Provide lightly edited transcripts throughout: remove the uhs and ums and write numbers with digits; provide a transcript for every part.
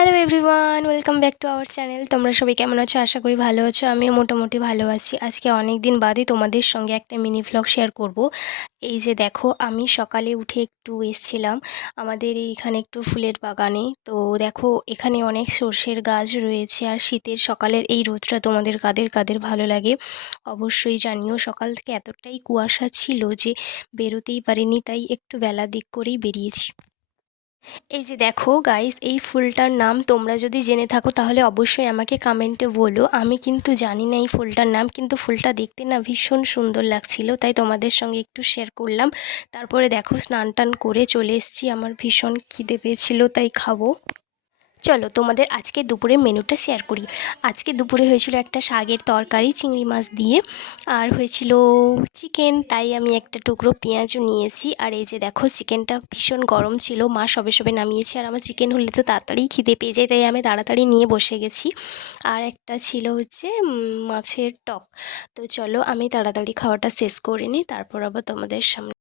Hello everyone, welcome back to our channel. তোমরা সবাই কেমন আছো? আশা করি ভালো আছো। আমিও মোটামুটি ভালো আছি। আজকে অনেক দিন বাদে তোমাদের সঙ্গে একটা মিনি ভ্লগ শেয়ার করব। এই যে দেখো, আমি সকালে উঠে একটু এসছিলাম আমাদের এইখানে একটু ফুলের বাগানে। তো দেখো, এখানে অনেক সর্ষের গাছ রয়েছে। আর শীতের সকালের এই রোদটা তোমাদের কাদের কাদের ভালো লাগে অবশ্যই জানিও। সকাল থেকে এতটাই কুয়াশা ছিল যে বেরোতেই পারিনি, তাই একটু বেলা দিক করেই বেরিয়েছি। এই যে দেখো গাইস, এই ফুলটার নাম তোমরা যদি জেনে থাকো তাহলে অবশ্যই আমাকে কমেন্টে বলো। আমি কিন্তু জানি না এই ফুলটার নাম, কিন্তু ফুলটা দেখতে না ভীষণ সুন্দর লাগছিল, তাই তোমাদের সঙ্গে একটু শেয়ার করলাম। তারপরে দেখো, স্নান টান করে চলে এসেছি। আমার ভীষণ খিদে পেয়েছিল, তাই খাবো। চলো তোমাদের আজকে দুপুরের মেনুটা শেয়ার করি। আজকে দুপুরে হয়েছিল একটা শাকের তরকারি চিংড়ি মাছ দিয়ে, আর হয়েছিল চিকেন। তাই আমি একটা টুকরো পেঁয়াজও নিয়েছি। আর এই যে দেখো, চিকেনটা ভীষণ গরম ছিল, মা সবে সবে নামিয়েছে। আর আমার চিকেন হলে তো তাড়াতাড়ি খিদে পেয়ে যায়, তাই আমি তাড়াতাড়ি নিয়ে বসে গেছি। আর একটা ছিল হচ্ছে মাছের টক। তো চলো আমি তাড়াতাড়ি খাওয়াটা শেষ করে নিই, তারপর আবার তোমাদের সামনে।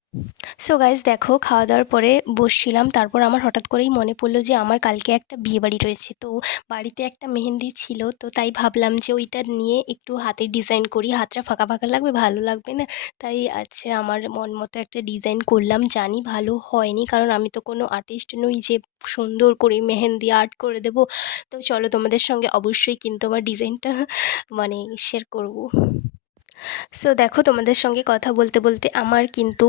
সো গাইস দেখো, খাওয়া দাওয়ার পরে বসছিলাম। তারপর আমার হঠাৎ করেই মনে পড়লো যে আমার কালকে একটা বিয়েবাড়ি রয়েছে। তো বাড়িতে একটা মেহেন্দি ছিল, তো তাই ভাবলাম যে ওইটা নিয়ে একটু হাতে ডিজাইন করি। হাতটা ফাঁকা ফাঁকা লাগবে, ভালো লাগবে না। তাই আচ্ছা, আমার মন মতো একটা ডিজাইন করলাম। জানি ভালো হয়নি, কারণ আমি তো কোনো আর্টিস্ট নই যে সুন্দর করে মেহেন্দি আর্ট করে দেবো। তো চলো তোমাদের সঙ্গে অবশ্যই কিন্তু আমার ডিজাইনটা মানে শেয়ার করবো। সো দেখো, তোমাদের সঙ্গে কথা বলতে বলতে আমার কিন্তু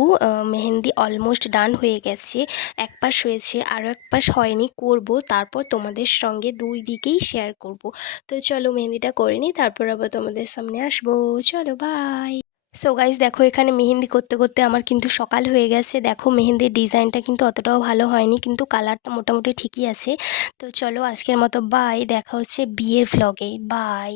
মেহেন্দি অলমোস্ট ডান হয়ে গেছে। এক পাশ হয়েছে, আরও এক পাশ হয়নি, করব। তারপর তোমাদের সঙ্গে দুই দিকেই শেয়ার করব। তো চলো মেহেন্দিটা করে নিই, তারপর আবার তোমাদের সামনে আসবো। চলো বাই। সো গাইস দেখো, এখানে মেহেন্দি করতে করতে আমার কিন্তু সকাল হয়ে গেছে। দেখো, মেহেন্দির ডিজাইনটা কিন্তু অতটাও ভালো হয়নি, কিন্তু কালারটা মোটামুটি ঠিকই আছে। তো চলো আজকের মতো বাই, দেখা হচ্ছে বিয়ের ভ্লগে। বাই।